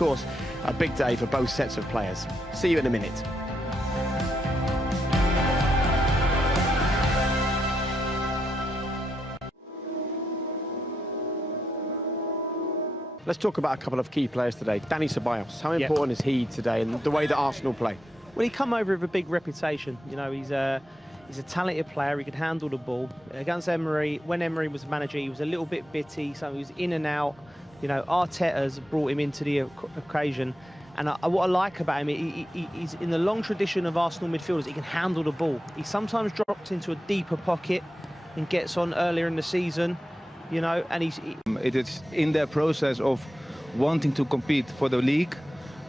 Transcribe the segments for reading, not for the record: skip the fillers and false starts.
course, a big day for both sets of players. See you in a minute. Let's talk about a couple of key players today. Dani Ceballos, how important is he today and the way that Arsenal play? Well, he come over with a big reputation. You know, he's a talented player. He could handle the ball. Against Emery, when Emery was manager, he was a little bit bitty, so he was in and out. You know, Arteta's brought him into the occasion. And what I like about him, he's in the long tradition of Arsenal midfielders. He can handle the ball. He sometimes drops into a deeper pocket and gets on earlier in the season. You know, and it is in their process of wanting to compete for the league.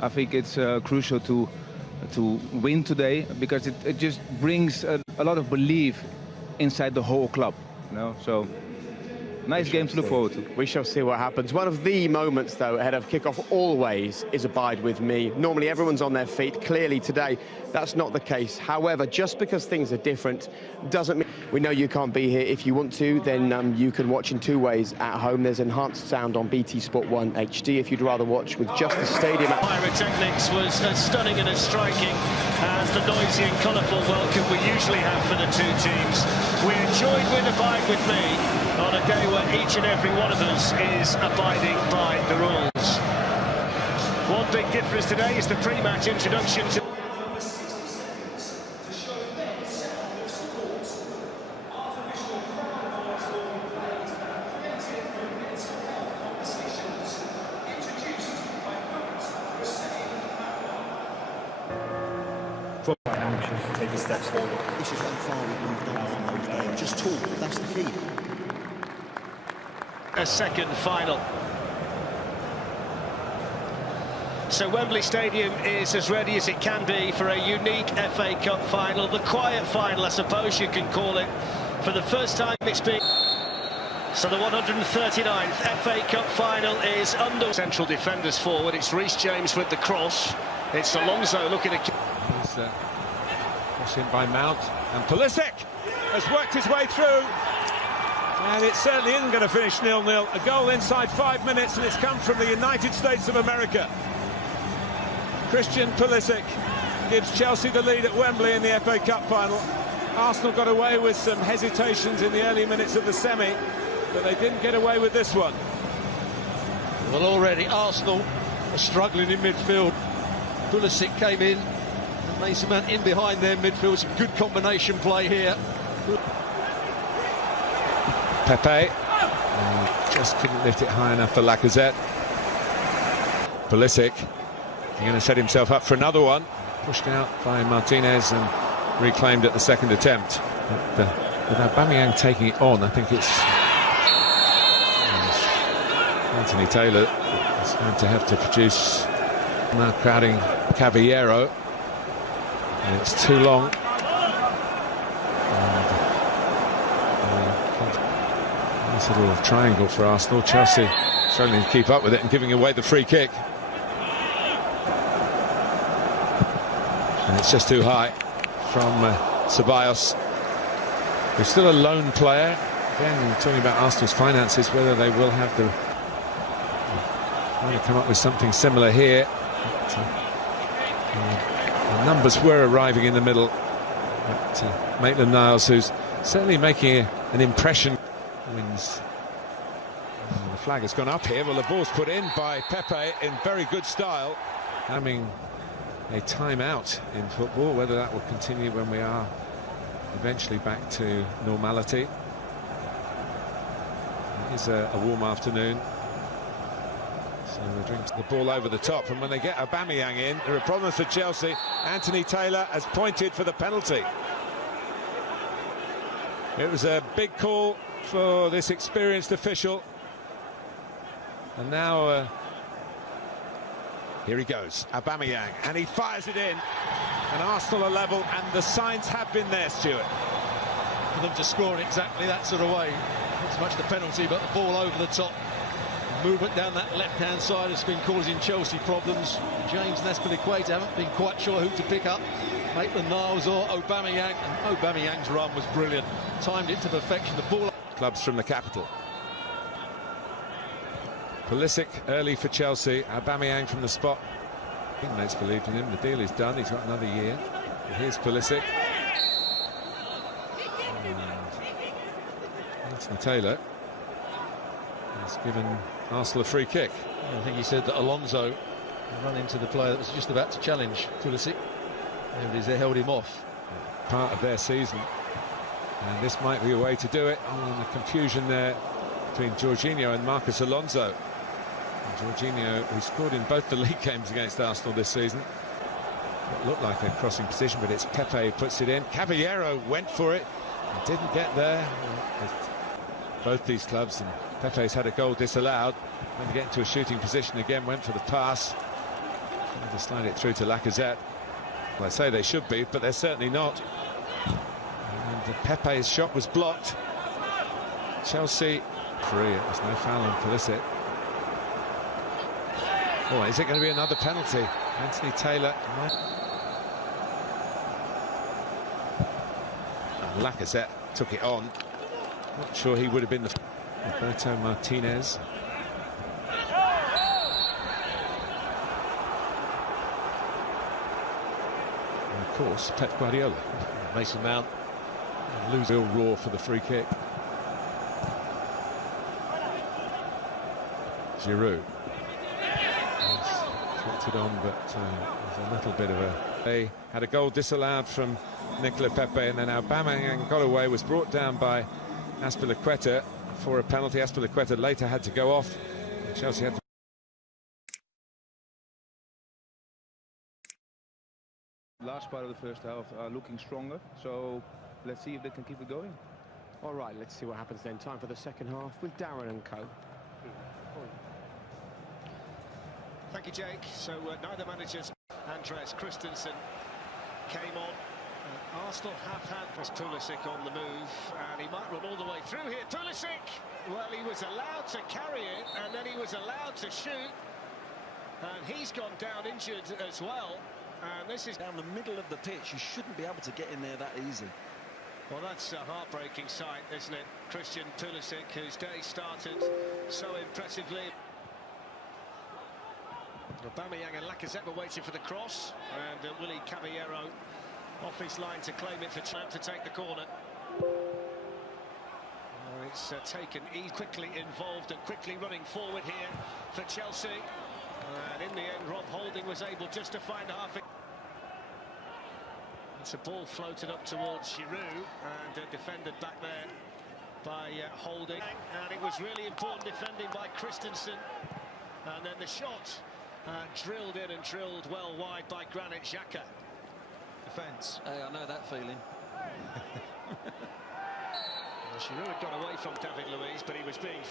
I think it's crucial to win today, because it just brings a lot of belief inside the whole club. You know, so nice game to look forward to. We shall see what happens. One of the moments, though, ahead of kickoff always is Abide With Me. Normally everyone's on their feet. Clearly today that's not the case. However, just because things are different doesn't mean we know you can't be here. If you want to, then you can watch in two ways at home. There's enhanced sound on BT Sport 1 HD if you'd rather watch with just the stadium. Pyrotechnics was as stunning and as striking as the noisy and colourful welcome we usually have for the two teams. We enjoyed with Abide With Me on a day where each and every one of us is abiding by the rules. One big difference today is the pre-match introduction to anxious, take a step forward. This is how far we've moved on from those days. Just talk, that's the key. a second final. So Wembley Stadium is as ready as it can be for a unique FA Cup final, the quiet final I suppose you can call it. For the first time it's been... So the 139th FA Cup final is under... Central defenders forward, it's Reece James with the cross. It's Alonso looking at... Crossed in by Mount, and Pulisic has worked his way through, and it certainly isn't going to finish 0-0. A goal inside 5 minutes, and it's come from the United States of America. Christian Pulisic gives Chelsea the lead at Wembley in the FA Cup final. Arsenal got away with some hesitations in the early minutes of the semi, but they didn't get away with this one. Well, already Arsenal are struggling in midfield. Pulisic came in and Mason Mount in behind their midfield. Some good combination play here. Pepe just couldn't lift it high enough for Lacazette. Pulisic, he's going to set himself up for another one. Pushed out by Martinez and reclaimed at the second attempt. But with Aubameyang taking it on, I think it's Anthony Taylor is going to have to produce. Now crowding Caballero, and it's too long. Nice little triangle for Arsenal. Chelsea struggling to keep up with it and giving away the free kick. And it's just too high from Ceballos, who's still a lone player. Again, talking about Arsenal's finances, whether they will have the... Trying to come up with something similar here. The numbers were arriving in the middle. But Maitland-Niles, who's certainly making an impression, wins. And the flag has gone up here. Well, the ball's put in by Pepe in very good style. Having a timeout in football, whether that will continue when we are eventually back to normality. It is a warm afternoon. So they drink the ball over the top, and when they get Aubameyang in, there are problems for Chelsea. Anthony Taylor has pointed for the penalty. It was a big call for this experienced official. And now here he goes, Aubameyang, and he fires it in. And Arsenal are level, and the signs have been there, Stuart. For them to score in exactly that sort of way. Not so much the penalty, but the ball over the top. Movement down that left-hand side has been causing Chelsea problems. James and Azpilicueta haven't been quite sure who to pick up, Maitland-Niles or Aubameyang, and Aubameyang's run was brilliant. Timed it to perfection. The ball... Clubs from the capital. Pulisic early for Chelsea. Aubameyang from the spot. Teammates believed in him. The deal is done. He's got another year. And here's Pulisic. And Anthony Taylor has given Arsenal a free kick. I think he said that Alonso ran into the player that was just about to challenge Pulisic. And they held him off. Part of their season. And this might be a way to do it. Oh, and the confusion there between Jorginho and Marcos Alonso. And Jorginho, who scored in both the league games against Arsenal this season. It looked like a crossing position, but it's Pepe who puts it in. Caballero went for it, and didn't get there. Both these clubs, and Pepe's had a goal disallowed. When to get into a shooting position again, went for the pass. Trying to slide it through to Lacazette. Well, I say they should be, but they're certainly not. And Pepe's shot was blocked. Chelsea free. It was no foul on Pulisic. Oh, is it going to be another penalty? Anthony Taylor. And Lacazette took it on. Not sure he would have been the... Roberto Martinez. And of course, Pep Guardiola. Mason Mount. Lose real roar for the free kick. Giroud. Flicked it on, but there's a little bit of a... They had a goal disallowed from Nicola Pepe, and then Aubameyang got away, was brought down by Azpilicueta for a penalty. Azpilicueta later had to go off. Chelsea had to... Last part of the first half are looking stronger, so let's see if they can keep it going. All right, let's see what happens then. Time for the second half with Darren and co. Thank you, Jake. So neither managers, Andreas Christensen, came on. Arsenal have had Pulisic on the move, and he might run all the way through here. Pulisic, well, he was allowed to carry it, and then he was allowed to shoot, and he's gone down injured as well. And this is down the middle of the pitch. You shouldn't be able to get in there that easy. Well, that's a heartbreaking sight, isn't it? Christian Pulisic, whose day started so impressively. Aubameyang and Lacazette were waiting for the cross, and Willy Caballero off his line to claim it for Champ to take the corner. It's taken quickly involved and quickly running forward here for Chelsea. And in the end, Rob Holding was able just to find half it. It's a ball floated up towards Giroud and defended back there by Holding. And it was really important defending by Christensen. And then the shot drilled in and drilled well wide by Granit Xhaka. Defence. Hey, I know that feeling. Well, Giroud had got away from David Luiz, but he was being...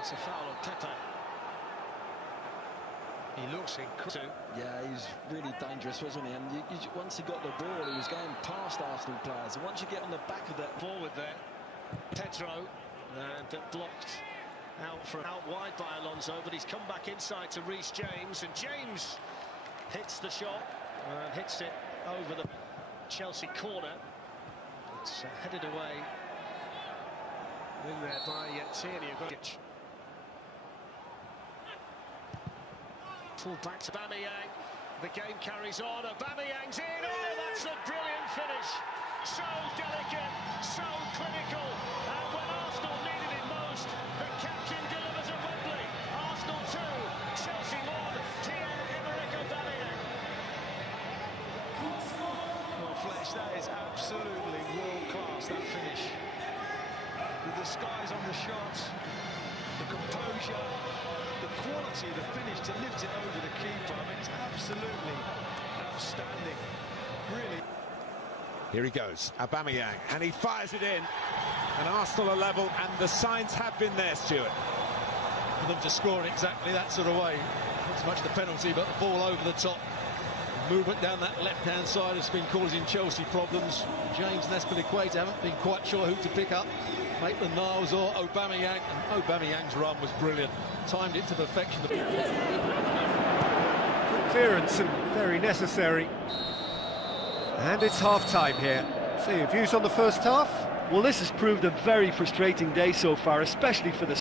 It's a foul on Pepe. He looks incredible. Yeah, he's really dangerous, wasn't he? And once he got the ball, he was going past Arsenal players. And once you get on the back of that... Forward there, Pedro, and blocked out wide by Alonso, but he's come back inside to Reece James, and James hits the shot and hits it over the Chelsea corner. It's headed away in there by Tierney. Pulled back to Aubameyang. The game carries on. Aubameyang's in. Oh, that's a brilliant finish. So delicate, so clinical. And when Arsenal needed it most, the captain delivers at Wembley. Arsenal 2, Chelsea 1. Pierre-Emerick Aubameyang. Well, Fletch, that is absolutely world-class, that finish. With the skies on the shot, the composure, the quality of the finish to lift it over the keeper. I mean, it's absolutely outstanding. Really. Here he goes, Aubameyang, and he fires it in. And Arsenal are level, and the signs have been there, Stuart. For them to score in exactly that sort of way. Not so much the penalty, but the ball over the top. Movement down that left-hand side has been causing Chelsea problems. James and Azpilicueta haven't been quite sure who to pick up. Maitland-Niles or Aubameyang, and Aubameyang's run was brilliant. Timed it to perfection. Clearance and very necessary. And it's half-time here. So your views on the first half? Well, this has proved a very frustrating day so far, especially for the